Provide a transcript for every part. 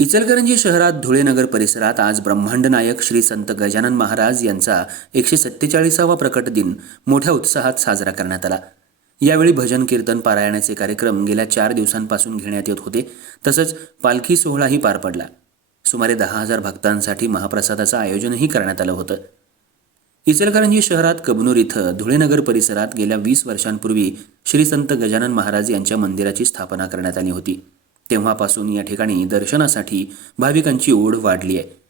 इचलकरंजी शहरात धुळेनगर परिसरात आज ब्रह्मांड नायक श्री संत गजानन महाराज यांचा एकशे सत्तेचाळीसावा प्रकट दिन मोठ्या उत्साहात साजरा करण्यात आला. यावेळी भजन कीर्तन पारायणाचे कार्यक्रम गेल्या चार दिवसांपासून घेण्यात येत होते तसंच पालखी सोहळाही पार पडला. सुमारे दहा हजार भक्तांसाठी महाप्रसादाचं आयोजनही करण्यात आलं होतं. इचलकरंजी शहरात कबनूर इथं धुळेनगर परिसरात गेल्या वीस वर्षांपूर्वी श्री संत गजानन महाराज यांच्या मंदिराची स्थापना करण्यात आली होती. तेव्हापासून या ठिकाणी दर्शनासाठी भाविकांची ओढ वाढली आहे.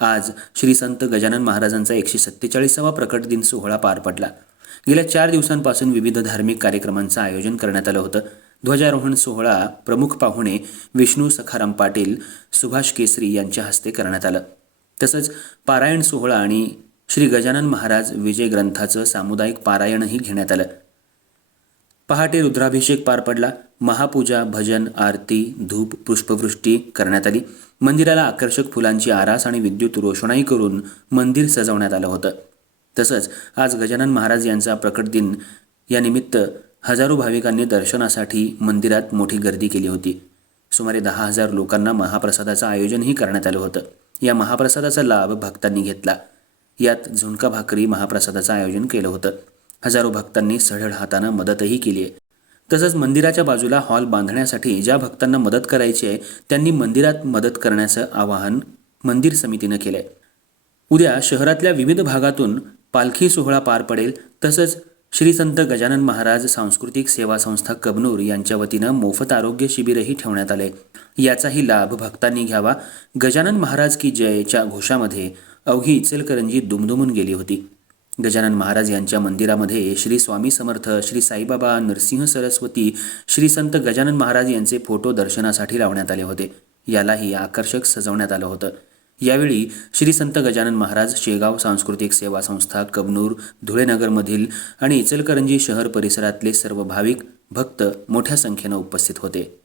आज श्री संत गजानन महाराजांचा एकशे सत्तेचाळीसावा प्रकट दिन सोहळा पार पडला. गेल्या चार दिवसांपासून विविध धार्मिक कार्यक्रमांचं आयोजन करण्यात आलं होतं. ध्वजारोहण सोहळा प्रमुख पाहुणे विष्णू सखाराम पाटील सुभाष केसरी यांच्या हस्ते करण्यात आलं. तसंच पारायण सोहळा आणि श्री गजानन महाराज विजय ग्रंथाचं सामुदायिक पारायणही घेण्यात आलं. पहाटे रुद्राभिषेक पार पडला. महापूजा भजन आरती धूप पुष्पवृष्टी करण्यात आली. मंदिराला आकर्षक फुलांची आरास आणि विद्युत रोषणाई करून मंदिर सजवण्यात आलं होतं. तसंच आज गजानन महाराज यांचा प्रकट दिन या निमित्त हजारो भाविकांनी दर्शनासाठी मंदिरात मोठी गर्दी केली होती. सुमारे दहा हजार लोकांना महाप्रसादाचं आयोजनही करण्यात आलं होतं. या महाप्रसादाचा लाभ भक्तांनी घेतला. यात झुणका भाकरी महाप्रसादाचं आयोजन केलं होतं. हजारो भक्तांनी सढळ हातानं मदतही केली आहे. तसंच मंदिराच्या बाजूला हॉल बांधण्यासाठी ज्या भक्तांना मदत करायची आहे त्यांनी मंदिरात मदत करण्याचं आवाहन मंदिर समितीनं केलंय. उद्या शहरातल्या विविध भागातून पालखी सोहळा पार पडेल. तसंच श्री संत गजानन महाराज सांस्कृतिक सेवा संस्था कबनूर यांच्या वतीनं मोफत आरोग्य शिबिरही ठेवण्यात आले याचाही लाभ भक्तांनी घ्यावा. गजानन महाराज की जयच्या घोषामध्ये अवघी इचलकरंजी दुमदुमून गेली होती. गजानन महाराज यांच्या मंदिरामध्ये श्री स्वामी समर्थ श्री साईबाबा नरसिंह सरस्वती श्री संत गजानन महाराज यांचे फोटो दर्शनासाठी लावण्यात आले होते. यालाही आकर्षक सजवण्यात आलं होतं. यावेळी श्री संत गजानन महाराज शेगाव सांस्कृतिक सेवा संस्था कबनूर धुळेनगरमधील आणि इचलकरंजी शहर परिसरातले सर्व भाविक भक्त मोठ्या संख्येनं उपस्थित होते.